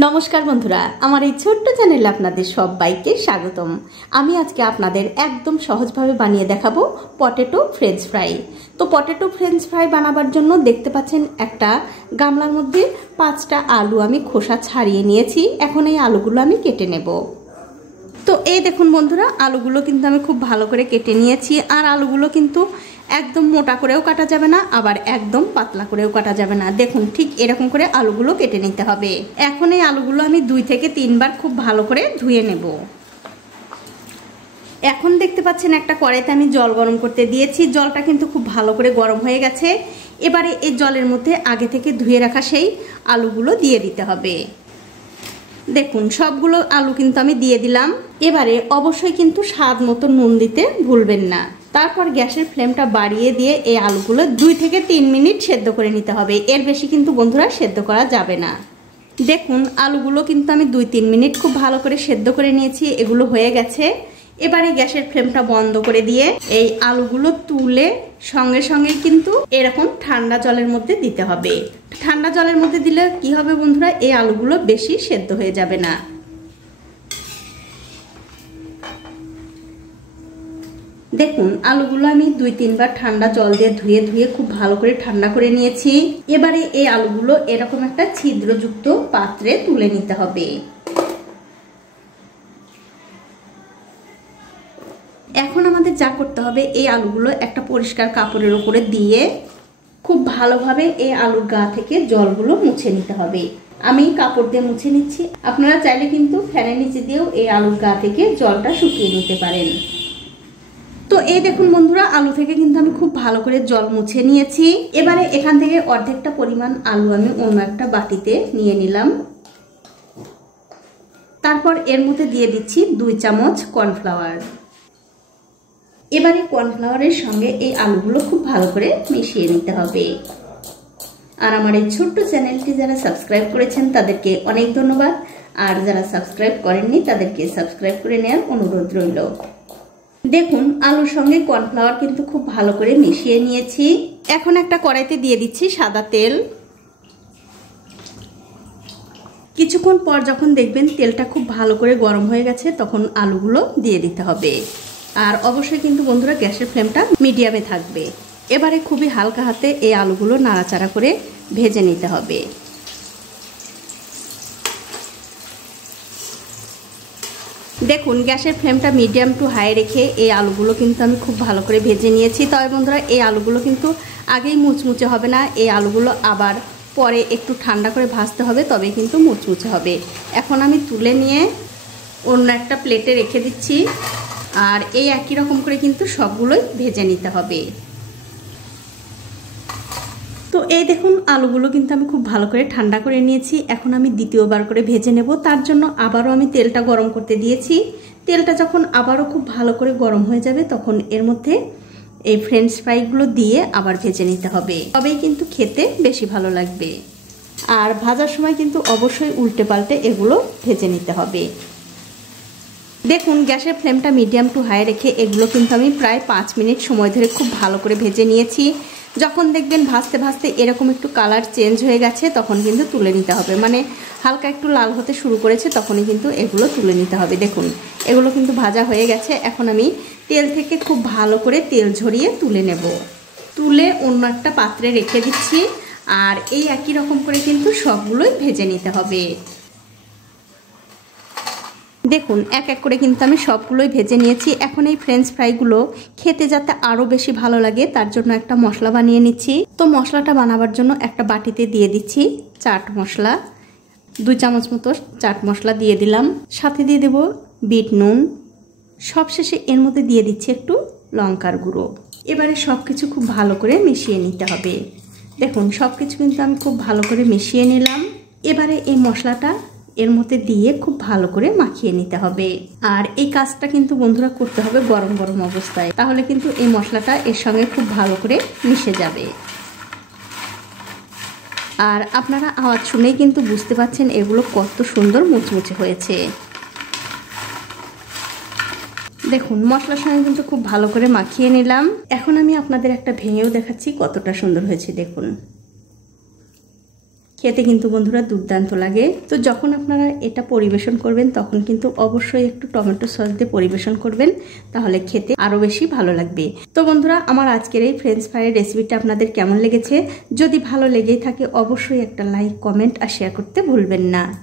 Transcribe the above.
नमस्कार बंधुरा आमार এই ছোট্ট চ্যানেলে আপনাদের সবাইকে স্বাগতম। আমি আজকে আপনাদের একদম সহজভাবে বানিয়ে দেখাবো পটেটো ফ্রেঞ্চ ফ্রাই। তো পটেটো ফ্রেঞ্চ ফ্রাই বানাবার জন্য দেখতে পাচ্ছেন একটা গামলার মধ্যে 5টা আলু আমি খোসা ছাড়িয়ে নিয়েছি। এখন এই আলুগুলো আমি কেটে নেব। তো এই দেখুন বন্ধুরা, আলুগুলো কিন্তু আমি খুব ভালো করে কেটে নিয়েছি। আর আলুগুলো কিন্তু একদম মোটা করেও কাটা যাবে না, আবার একদম পাতলা করেও কাটা যাবে না। দেখুন ঠিক এরকম করে আলুগুলো কেটে নিতে হবে। এখন এই আলুগুলো আমি 2 থেকে 3 বার খুব ভালো করে ধুয়ে নেব। এখন দেখতে পাচ্ছেন একটা কড়াইতে আমি জল গরম করতে দিয়েছি। জলটা কিন্তু খুব ভালো করে গরম হয়ে গেছে। এবারে এই জলের মধ্যে আগে থেকে ধুয়ে রাখা সেই আলুগুলো দিয়ে দিতে হবে। দেখুন সবগুলো আলু কিন্তু আমি দিয়ে দিলাম। এবারে অবশ্যই কিন্তু স্বাদ মতো নুন দিতে ভুলবেন না। তারপর গ্যাসের ফ্লেমটা বাড়িয়ে দিয়ে এই আলুগুলো 2 থেকে 3 মিনিট সেদ্ধ করে নিতে হবে। এর বেশি কিন্তু বন্ধুরা সেদ্ধ করা যাবে না। দেখুন আলুগুলো কিন্তু আমি 2-3 মিনিট খুব ভালো করে সেদ্ধ করে নিয়েছি। এগুলো হয়ে গেছে। এবারে গ্যাসের ফ্লেমটা বন্ধ করে দিয়ে এই আলুগুলো তুলে সঙ্গে সঙ্গে কিন্তু এরকম ঠান্ডা জলের মধ্যে দিতে হবে। ঠান্ডা জলের মধ্যে দিলে কি হবে বন্ধুরা, এই আলুগুলো বেশি সেদ্ধ হয়ে যাবে না। দেখুন আলুগুলো আমি 2-3 বার ঠান্ডা জল দিয়ে ধুয়ে খুব ভালো করে ঠান্ডা করে নিয়েছি। এবারে এই আলুগুলো এরকম একটা ছিদ্রযুক্ত পাত্রে তুলে নিতে হবে। এখন আমাদের যা করতে হবে, এই আলুগুলো একটা পরিষ্কার কাপড়ের উপরে দিয়ে খুব ভালোভাবে এই আলুর গা থেকে জলগুলো মুছে নিতে হবে। আমি কাপড় দিয়ে মুছে নিচ্ছি। আপনারা চাইলে কিন্তু ফ্যানের নিচে দিয়েও এই আলুর গা থেকে জলটা শুকিয়ে নিতে পারেন। তো এই দেখুন বন্ধুরা, আলু থেকে কিন্তু আমি খুব ভালো করে জল মুছে নিয়েছি। এবারে এখান থেকে অর্ধেকটা পরিমাণ আলু আমি অন্য একটা বাটিতে নিয়ে নিলাম। তারপর এর মধ্যে দিয়ে দিচ্ছি 2 চামচ কর্নফ্লাওয়ার। এবারে কর্নফ্লাওয়ারের সঙ্গে এই আলুগুলো খুব ভালো করে মিশিয়ে নিতে হবে। আর আমার এই ছোট্ট চ্যানেলটি যারা সাবস্ক্রাইব করেছেন তাদেরকে অনেক ধন্যবাদ। আর যারা সাবস্ক্রাইব করেননি তাদেরকে সাবস্ক্রাইব করে নেওয়ার অনুরোধ রইল। দেখুন আলুর সঙ্গে কর্নফ্লাওয়ার কিন্তু খুব ভালো করে মিশিয়ে নিয়েছি। এখন একটা কড়াইতে দিয়ে দিচ্ছি সাদা তেল। কিছুক্ষণ পর যখন দেখবেন তেলটা খুব ভালো করে গরম হয়ে গেছে, তখন আলুগুলো দিয়ে দিতে হবে। আর অবশ্যই কিন্তু বন্ধুরা গ্যাসের ফ্লেমটা মিডিয়ামে থাকবে। এবারে খুবই হালকা হাতে এই আলুগুলো নাড়াচাড়া করে ভেজে নিতে হবে। দেখুন গ্যাসের ফ্লেমটা মিডিয়াম টু হাই রেখে এই আলুগুলো কিন্তু আমি খুব ভালো করে ভেজে নিয়েছি। তবে বন্ধুরা এই আলুগুলো কিন্তু আগেই মুচমুচে হবে না। এই আলুগুলো আবার পরে একটু ঠান্ডা করে ভাজতে হবে, তবে কিন্তু মুচমুচে হবে। এখন আমি তুলে নিয়ে অন্য একটা প্লেটে রেখে দিচ্ছি। আর এই একই রকম করে কিন্তু সবগুলোই ভেজে নিতে হবে। তো এই দেখুন আলুগুলো কিন্তু আমি খুব ভালো করে ঠান্ডা করে নিয়েছি। এখন আমি দ্বিতীয়বার করে ভেজে নেব। তার জন্য আবারও আমি তেলটা গরম করতে দিয়েছি। তেলটা যখন আবারও খুব ভালো করে গরম হয়ে যাবে, তখন এর মধ্যে এই ফ্রেঞ্চ ফ্রাইগুলো দিয়ে আবার ভেজে নিতে হবে। তবেই কিন্তু খেতে বেশি ভালো লাগবে। আর ভাজার সময় কিন্তু অবশ্যই উল্টে পাল্টে এগুলো ভেজে নিতে হবে। দেখুন গ্যাসের ফ্লেমটা মিডিয়াম টু হাই রেখে এগুলো কিন্তু আমি প্রায় 5 মিনিট সময় ধরে খুব ভালো করে ভেজে নিয়েছি। যখন দেখবেন ভাজতে ভাজতে এরকম একটু কালার চেঞ্জ হয়ে গেছে, তখন কিন্তু তুলে নিতে হবে। মানে হালকা একটু লাল হতে শুরু করেছে, তখনই কিন্তু এগুলো তুলে নিতে হবে। দেখুন এগুলো কিন্তু ভাজা হয়ে গেছে। এখন আমি তেল থেকে খুব ভালো করে তেল ঝরিয়ে তুলে নেব। তুলে অন্য একটা পাত্রে রেখে দিচ্ছি। আর এই একই রকম করে কিন্তু সবগুলোই ভেজে নিতে হবে। দেখুন এক এক করে কিন্তু আমি সবগুলোই ভেজে নিয়েছি। এখন এই ফ্রেঞ্চ ফ্রাইগুলো খেতে যাতে আরও বেশি ভালো লাগে, তার জন্য একটা মশলা বানিয়ে নিচ্ছি। তো মশলাটা বানাবার জন্য একটা বাটিতে দিয়ে দিচ্ছি চাট মশলা। 2 চামচ মতো চাট মশলা দিয়ে দিলাম। সাথে দিয়ে দেব বিট নুন। সবশেষে এর মধ্যে দিয়ে দিচ্ছি একটু লঙ্কার গুঁড়ো। এবারে সব কিছু খুব ভালো করে মিশিয়ে নিতে হবে। দেখুন সব কিছু কিন্তু আমি খুব ভালো করে মিশিয়ে নিলাম। এবারে এই মশলাটা এর মধ্যে দিয়ে খুব ভালো করে মাখিয়ে নিতে হবে। আর এই কাজটা কিন্তু বন্ধুরা করতে হবে গরম গরম অবস্থায়, তাহলে কিন্তু এই মশলাটা এর সঙ্গে খুব ভালো করে মিশে যাবে। আর আপনারা আওয়াজ শুনেই কিন্তু বুঝতে পারছেন এগুলো কত সুন্দর মুচমুচে হয়েছে। দেখুন মশলার সঙ্গে কিন্তু খুব ভালো করে মাখিয়ে নিলাম। এখন আমি আপনাদের একটা ভেঙেও দেখাচ্ছি কতটা সুন্দর হয়েছে। দেখুন খেতে কিন্তু বন্ধুরা দুর্দান্ত লাগে। তো যখন আপনারা এটা পরিবেশন করবেন তখন কিন্তু অবশ্যই একটু টমেটো সস দিয়ে পরিবেশন করবেন, তাহলে খেতে আরও বেশি ভালো লাগবে। তো বন্ধুরা, আমার আজকের এই ফ্রেঞ্চ ফ্রাইয়ের রেসিপিটা আপনাদের কেমন লেগেছে? যদি ভালো লেগেই থাকে অবশ্যই একটা লাইক, কমেন্ট আর শেয়ার করতে ভুলবেন না।